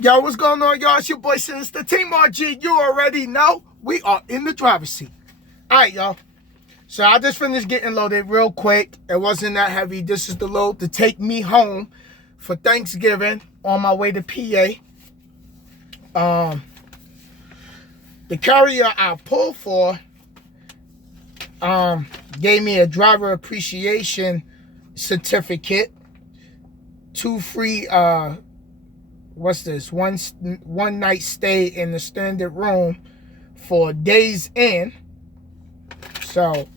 Yo, what's going on, y'all? It's your boy Sinister, Team RG. You already know we are in the driver's seat. All right, y'all. So I just finished getting loaded real quick. It wasn't that heavy. This is the load to take me home for Thanksgiving on my way to PA. The carrier I pulled for gave me a driver appreciation certificate, 2 free what's this, one night stay in the standard room for Days Inn. So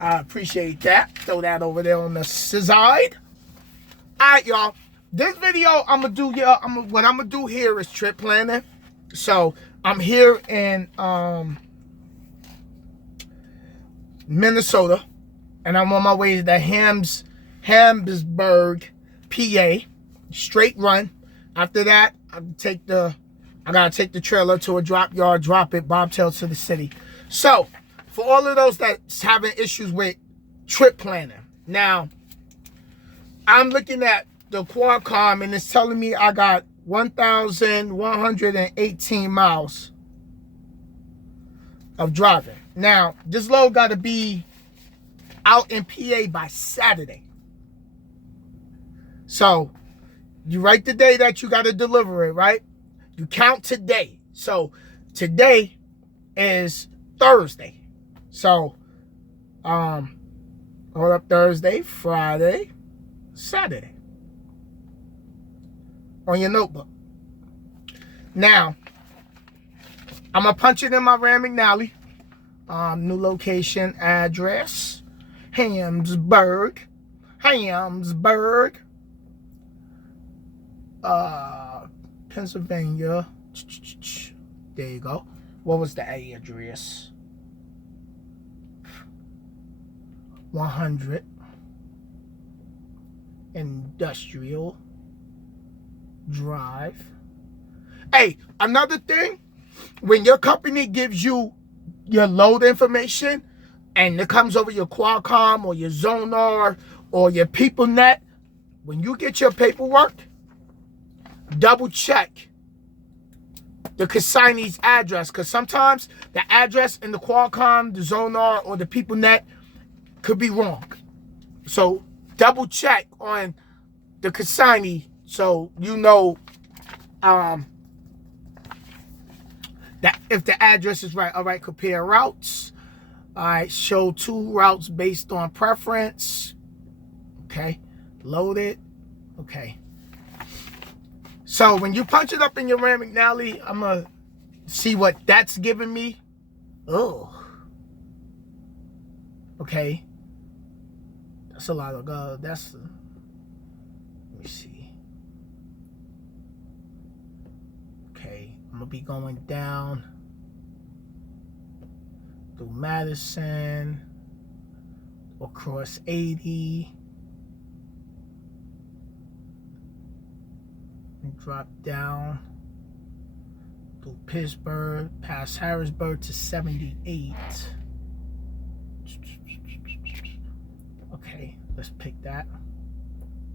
I appreciate that. Throw that over there on the side. Alright, y'all, this video I'm gonna do, what I'm gonna do here is trip planning. So I'm here in Minnesota, and I'm on my way to Hamsburg, PA. Straight run. After that, I gotta take the trailer to a drop yard, drop it, bobtail to the city. So, for all of those that's having issues with trip planning, now I'm looking at the Qualcomm and it's telling me I got 1,118 miles of driving. Now, this load got to be out in PA by Saturday. So, you write the day that you got to deliver it, right? You count today. So, today is Thursday. So, hold up, Thursday, Friday, Saturday. On your notebook. Now, I'm going to punch it in my Rand McNally. New location, address, Hamsburg, Pennsylvania. There you go. What was the address? 100 Industrial Drive. Hey, another thing, when your company gives you your load information and it comes over your Qualcomm or your Zonar or your PeopleNet, when you get your paperwork, double check the consignee's address, because sometimes the address in the Qualcomm, the Zonar, or the PeopleNet could be wrong. So double check on the consignee so you know that if the address is right. All right, compare routes. All right, show 2 routes based on preference. Okay, load it. Okay. So when you punch it up in your Rand McNally, I'm going to see what that's giving me. Oh. Okay. That's a lot of let me see. Okay, I'm going to be going down through Madison, across 80. And drop down through Pittsburgh, past Harrisburg to 78. Okay, let's pick that.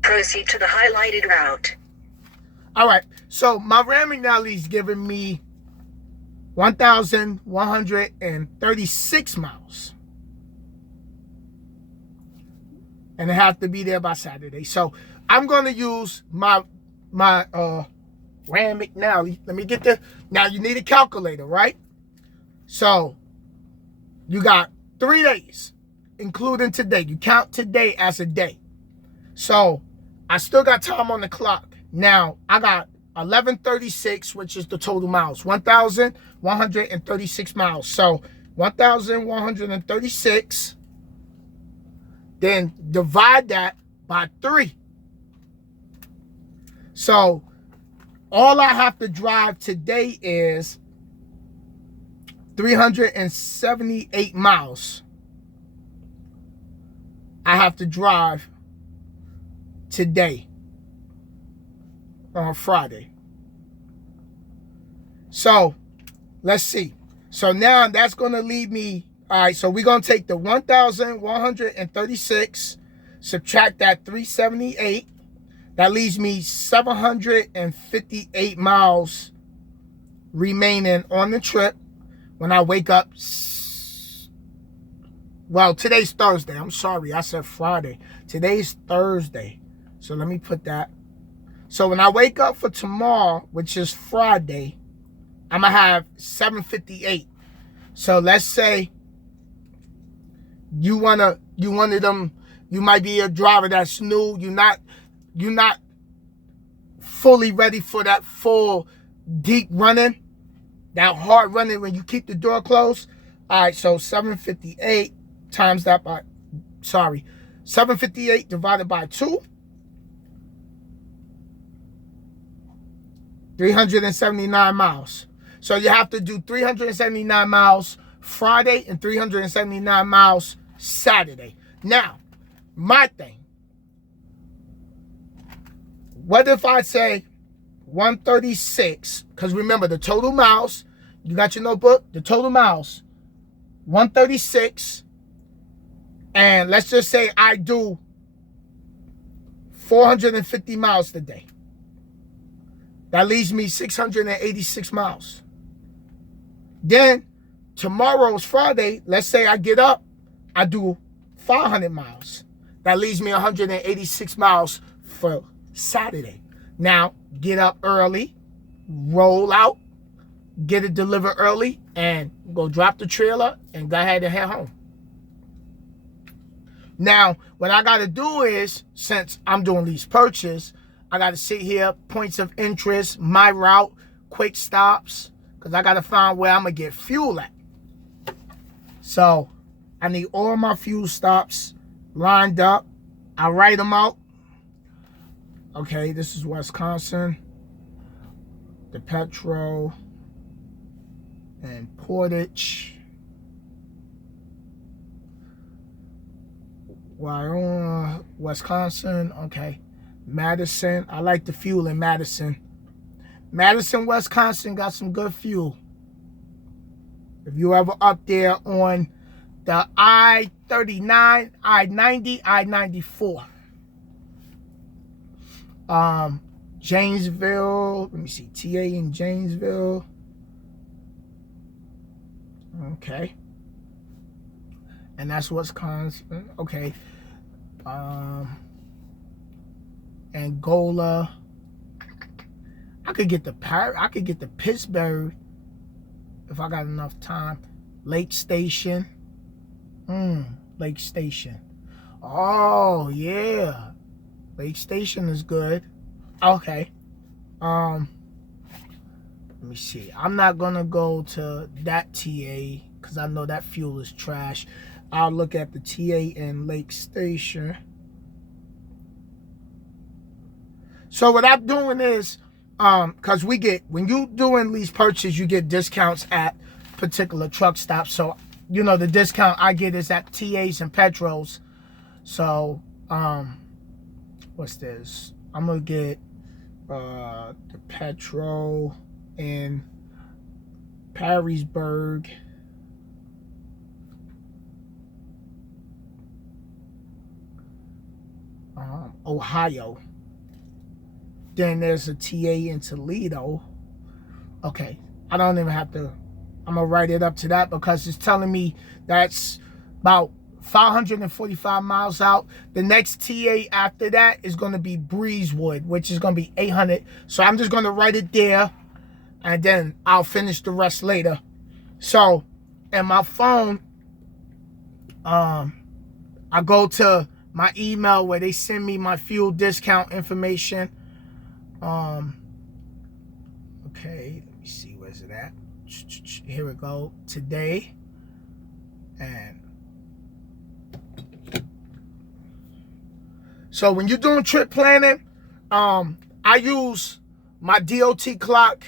Proceed to the highlighted route. All right, so my Rand McNally is giving me 1,136 miles. And I have to be there by Saturday. So I'm going to use my Rand McNally. Let me get the, now you need a calculator, right? So you got 3 days, including today. You count today as a day. So I still got time on the clock. Now I got 1136, which is the total miles, 1,136 miles. So 1,136, then divide that by 3. So all I have to drive today is 378 miles. I have to drive today on Friday. So let's see. So now that's going to leave me. All right, so we're going to take the 1,136, subtract that 378. That leaves me 758 miles remaining on the trip when I wake up. Well, today's Thursday. I'm sorry, I said Friday. Today's Thursday. So let me put that. So when I wake up for tomorrow, which is Friday, I'm going to have 758. So let's say you one of them, you might be a driver that's new. You're not fully ready for that full deep running, that hard running when you keep the door closed. All right, so 758 times that by, 758 divided by 2. 379 miles. So you have to do 379 miles Friday and 379 miles Saturday. Now, my thing. What if I say 136? Because remember, the total miles, you got your notebook? The total miles, 136. And let's just say I do 450 miles today. That leaves me 686 miles. Then tomorrow's Friday. Let's say I get up, I do 500 miles. That leaves me 186 miles for Saturday. Now, get up early, roll out, get it delivered early, and go drop the trailer and go ahead and head home. Now, what I got to do is, since I'm doing these purchases, I got to sit here, points of interest, my route, quick stops, because I got to find where I'm going to get fuel at. So, I need all my fuel stops lined up. I write them out. Okay, this is Wisconsin, the Petro, and Portage. Wyoming, Wisconsin, okay. Madison, I like the fuel in Madison. Madison, Wisconsin got some good fuel. If you ever up there on the I-39, I-90, I-94. Janesville, let me see, TA in Janesville. Okay. And that's Wisconsin. Okay. Angola. I could get the Pittsburgh if I got enough time. Lake Station. Lake Station. Oh yeah. Lake Station is good. Okay. Let me see. I'm not gonna go to that TA because I know that fuel is trash. I'll look at the TA in Lake Station. So what I'm doing is, because we get, when you doing these purchases, you get discounts at particular truck stops. So, you know, the discount I get is at TAs and Petros. So, what's this? I'm going to get the Petro in Perrysburg. Ohio. Then there's a TA in Toledo. Okay, I don't even have to, I'm gonna write it up to that because it's telling me that's about 545 miles out. The next TA after that is gonna be Breezewood, which is gonna be 800. So I'm just gonna write it there and then I'll finish the rest later. So, in my phone, I go to my email where they send me my fuel discount information. Okay, let me see, where's it at? Here we go, today. And so when you're doing trip planning, I use my DOT clock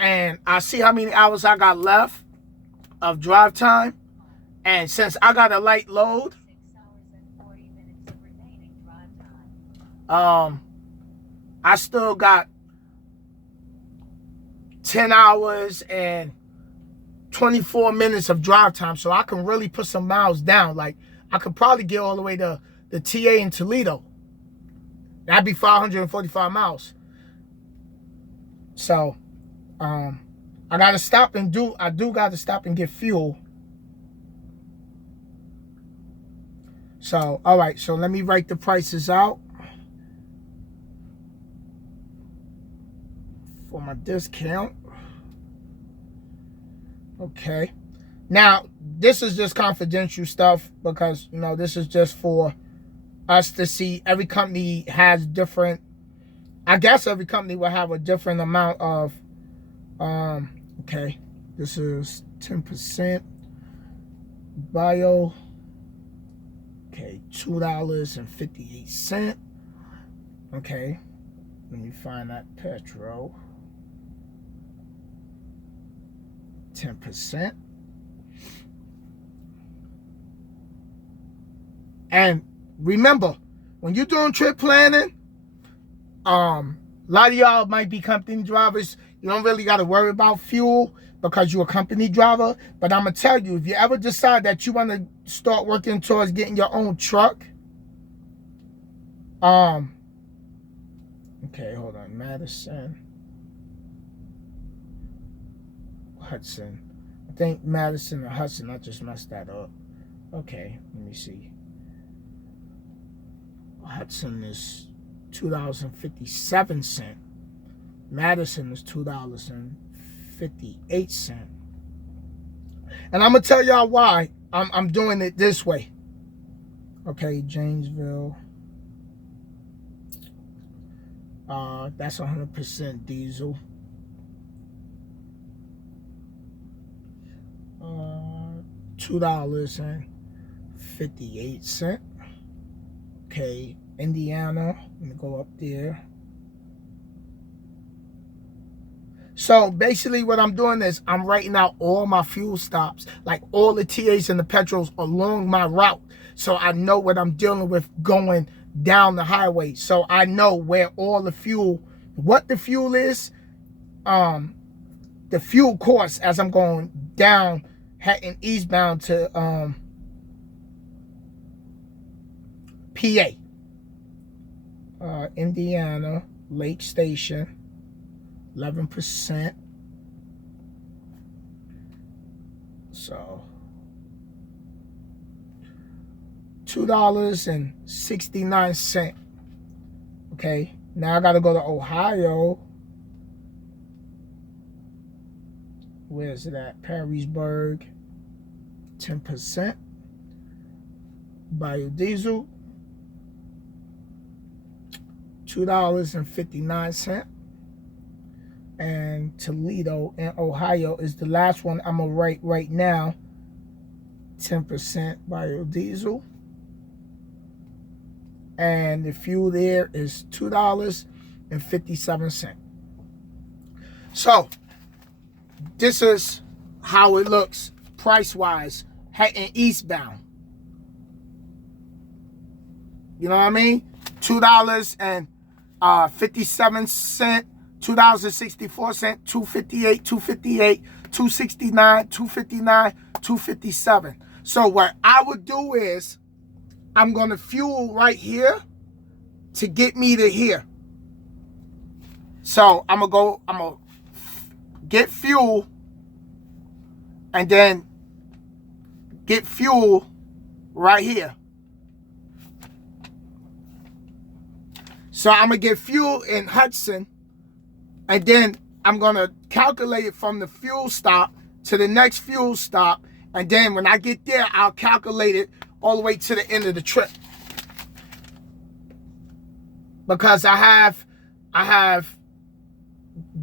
and I see how many hours I got left of drive time. And since I got a light load, 6 hours and 40 minutes remaining drive time. I still got 10 hours and 24 minutes of drive time, so I can really put some miles down. Like, I could probably get all the way to the TA in Toledo. That'd be 545 miles. So, I gotta stop and I do gotta stop and get fuel. So, all right, so let me write the prices out for my discount. Okay. Now, this is just confidential stuff because, you know, this is just for us to see. Every company has different, I guess every company will have a different amount of, okay, this is 10% bio. Okay, $2.58. Okay, let me find that petrol. 10%. And remember, when you're doing trip planning, a lot of y'all might be company drivers. You don't really got to worry about fuel because you're a company driver. But I'm going to tell you, if you ever decide that you want to start working towards getting your own truck, okay, hold on, Madison, Hudson. I think Madison or Hudson, I just messed that up. Okay, let me see. Hudson is $2.57. Madison is $2.58. And I'm gonna tell y'all why I'm doing it this way. Okay, Janesville. That's 100% diesel. $2.58. Okay, Indiana. Let me go up there. So basically what I'm doing is I'm writing out all my fuel stops, like all the TAs and the petrols along my route. So I know what I'm dealing with going down the highway. So I know where all the fuel, what the fuel is, the fuel course as I'm going down, heading eastbound to PA. Indiana, Lake Station, 11%. So $2.69. Okay, now I gotta go to Ohio. Where's it at? Perrysburg, 10%. Biodiesel, $2.59. And Toledo in Ohio is the last one I'm gonna write right now. 10% biodiesel. And the fuel there is $2.57. So this is how it looks price-wise heading eastbound. You know what I mean? $2.57, $2.64, $2.58, $2.58, $2.69, $2.59, $2.57. So what I would do is I'm going to fuel right here to get me to here. So I'm going to get fuel and then get fuel right here. So I'm going to get fuel in Hudson, and then I'm going to calculate it from the fuel stop to the next fuel stop, and then when I get there, I'll calculate it all the way to the end of the trip. Because I have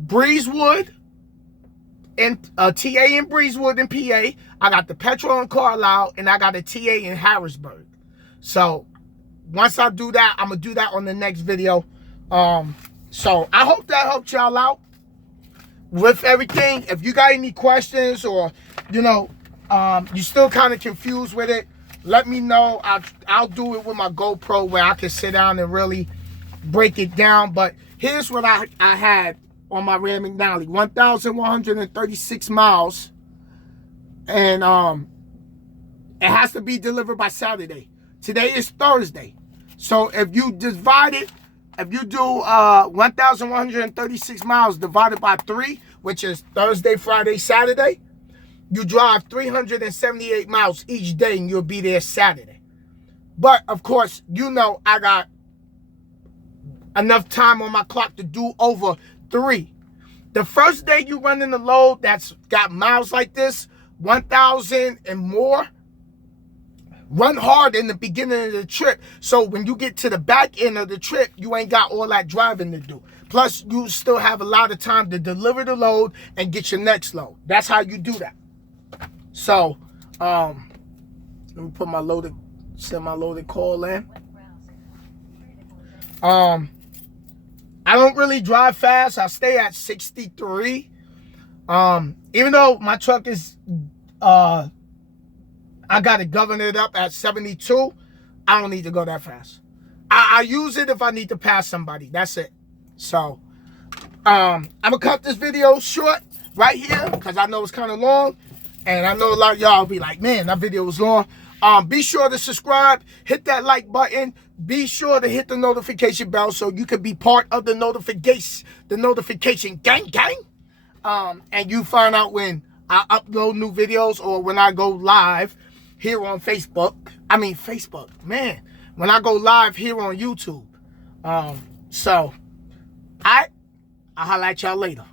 Breezewood and a TA in Breezewood in PA. I got the petrol in Carlisle, and I got a TA in Harrisburg. So once I do that, I'm going to do that on the next video. So I hope that helped y'all out with everything. If you got any questions or, you know, you still kind of confused with it, let me know. I'll do it with my GoPro where I can sit down and really break it down. But here's what I had on my Ram McNally. 1,136 miles. And it has to be delivered by Saturday. Today is Thursday. So if you divide it if you do 1,136 miles divided by 3, which is Thursday, Friday, Saturday, you drive 378 miles each day and you'll be there Saturday. But, of course, you know I got enough time on my clock to do over 3. The first day you run in the load that's got miles like this, 1,000 and more, run hard in the beginning of the trip. So when you get to the back end of the trip, you ain't got all that driving to do. Plus, you still have a lot of time to deliver the load and get your next load. That's how you do that. So, let me put my send my loaded call in. I don't really drive fast. I stay at 63. Even though my truck is, I got it governed up at 72, I don't need to go that fast. I use it if I need to pass somebody. That's it. So, I'm going to cut this video short right here because I know it's kind of long. And I know a lot of y'all will be like, man, that video was long. Be sure to subscribe. Hit that like button. Be sure to hit the notification bell so you can be part of the notification gang. And you find out when I upload new videos or when I go live here on Facebook. Man. When I go live here on YouTube. I'll holla at y'all later.